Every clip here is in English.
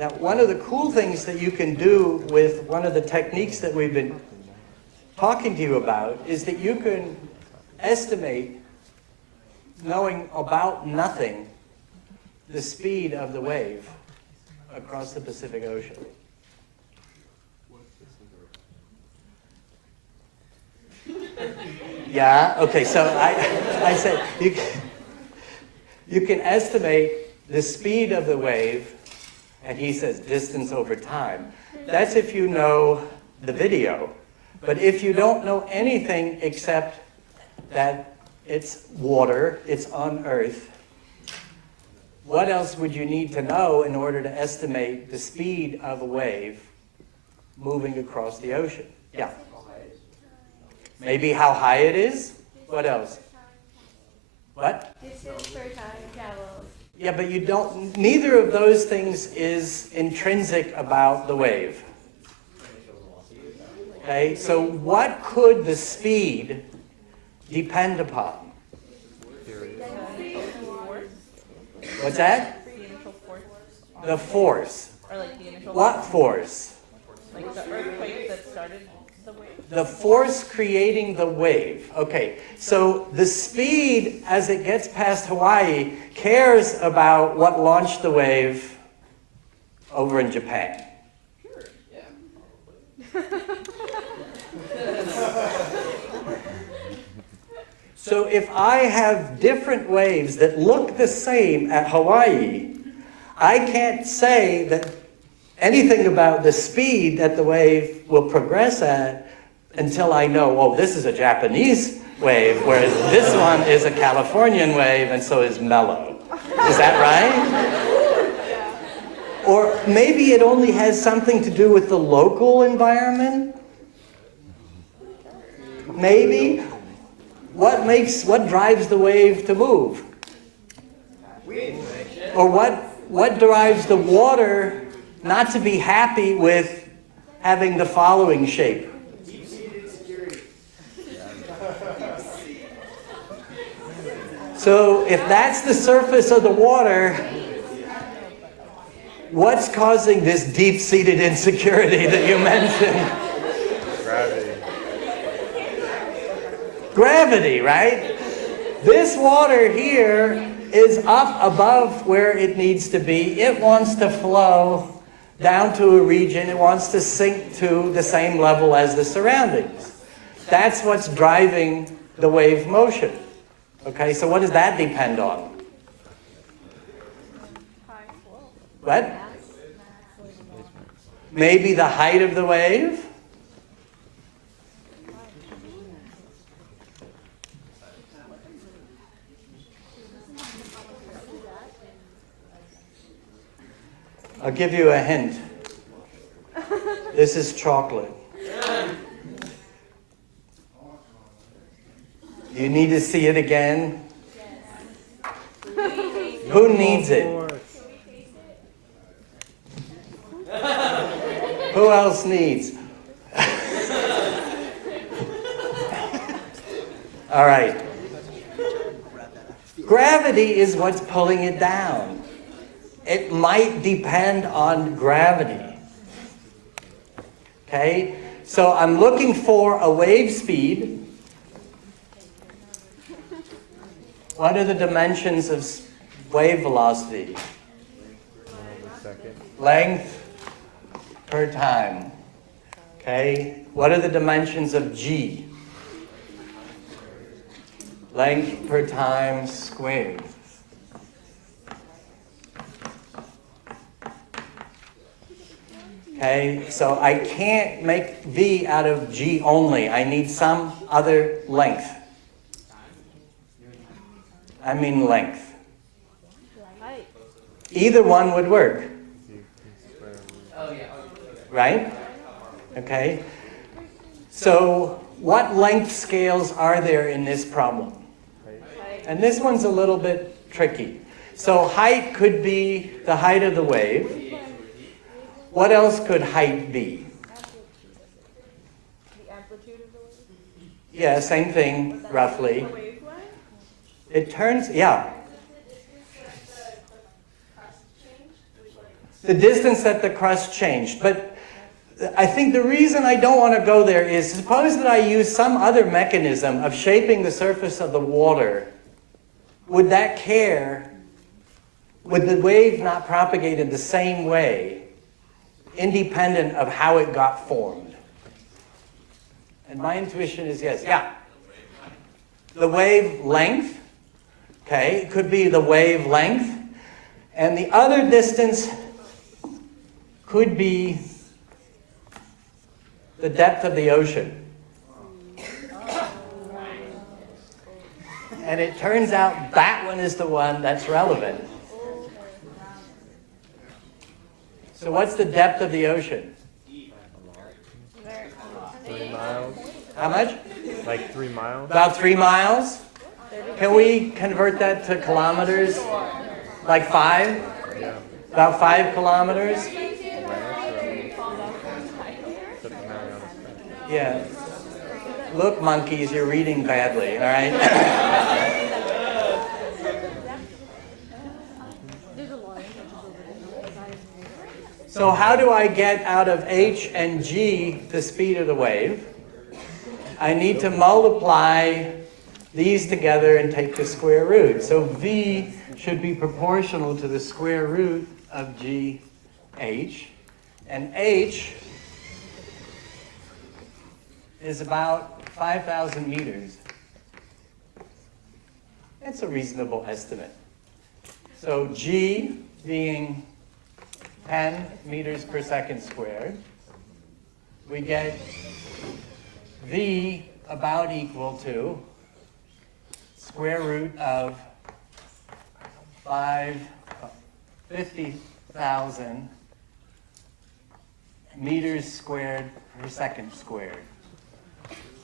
Now, one of the cool things that you can do with one of the techniques that we've been talking to you about is that you can estimate, knowing about nothing, the speed of the wave across the Pacific Ocean. Yeah, okay, so I said you can estimate the speed of the wave, and he says distance over time. That's if you know the video. But if you don't know anything except that it's water, it's on Earth, what else would you need to know in order to estimate the speed of a wave moving across the ocean? Yeah. Maybe how high it is? What else? What? Distance per time traveled. Yeah, but you don't, neither of those things is intrinsic about the wave. Okay, so what could the speed depend upon? What's that? The initial force. The force. Or like the initial. What force? Like the earthquake that started the wave. The force creating the wave. Okay, so the speed as it gets past Hawaii cares about what launched the wave over in Japan. So if I have different waves that look the same at Hawaii, I can't say that anything about the speed that the wave will progress at until I know, oh, this is a Japanese wave, whereas this one is a Californian wave, and so is mellow. Is that right? Or maybe it only has something to do with the local environment? Maybe. What drives the wave to move? Or what drives the water not to be happy with having the following shape? So if that's the surface of the water, what's causing this deep-seated insecurity that you mentioned? Gravity, right? This water here is up above where it needs to be. It wants to flow down to a region. It wants to sink to the same level as the surroundings. That's what's driving the wave motion. Okay, so what does that depend on? What? Maybe the height of the wave? I'll give you a hint. This is chocolate. You need to see it again? Who needs it? Who else needs? All right. Gravity is what's pulling it down. It might depend on gravity. Okay? So I'm looking for a wave speed. What are the dimensions of wave velocity? Length per time. Okay? What are the dimensions of g? Length per time squared. Okay, so I can't make v out of g only. I need some other length. I mean length. Either one would work. Right? Okay. So what length scales are there in this problem? And this one's a little bit tricky. So height could be the height of the wave. What else could height be? The amplitude of the wave? Yeah, same thing, roughly. The wavelength? It turns, yeah. the distance that the crust changed. But I think the reason I don't want to go there is, suppose that I use some other mechanism of shaping the surface of the water. Would that care? Would the wave not propagate in the same way, independent of how it got formed? And my intuition is yes. Yeah. The wave length. Okay, it could be the wave length. And the other distance could be the depth of the ocean. And it turns out that one is the one that's relevant. So what's the depth of the ocean? 3 miles. How much? Like 3 miles. About 3 miles? Can we convert that to kilometers? Like 5? Yeah. About 5 kilometers? Yeah. Look, monkeys, you're reading badly, all right? So how do I get out of h and g the speed of the wave? I need to multiply these together and take the square root. So v should be proportional to the square root of g h. And h is about 5,000 meters. That's a reasonable estimate. So g being 10 meters per second squared, we get v about equal to square root of 50,000 meters squared per second squared.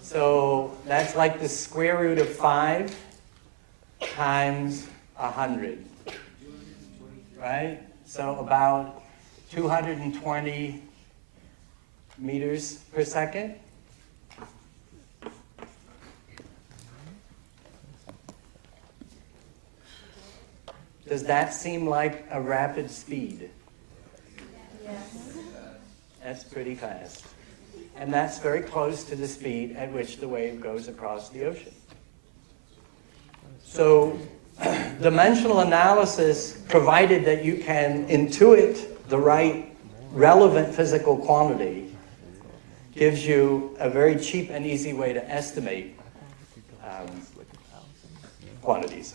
So that's like the square root of 5 times 100, right? So about 220 meters per second. Does that seem like a rapid speed? Yes. That's pretty fast. And that's very close to the speed at which the wave goes across the ocean. So dimensional analysis, provided that you can intuit the right relevant physical quantity, gives you a very cheap and easy way to estimate quantities.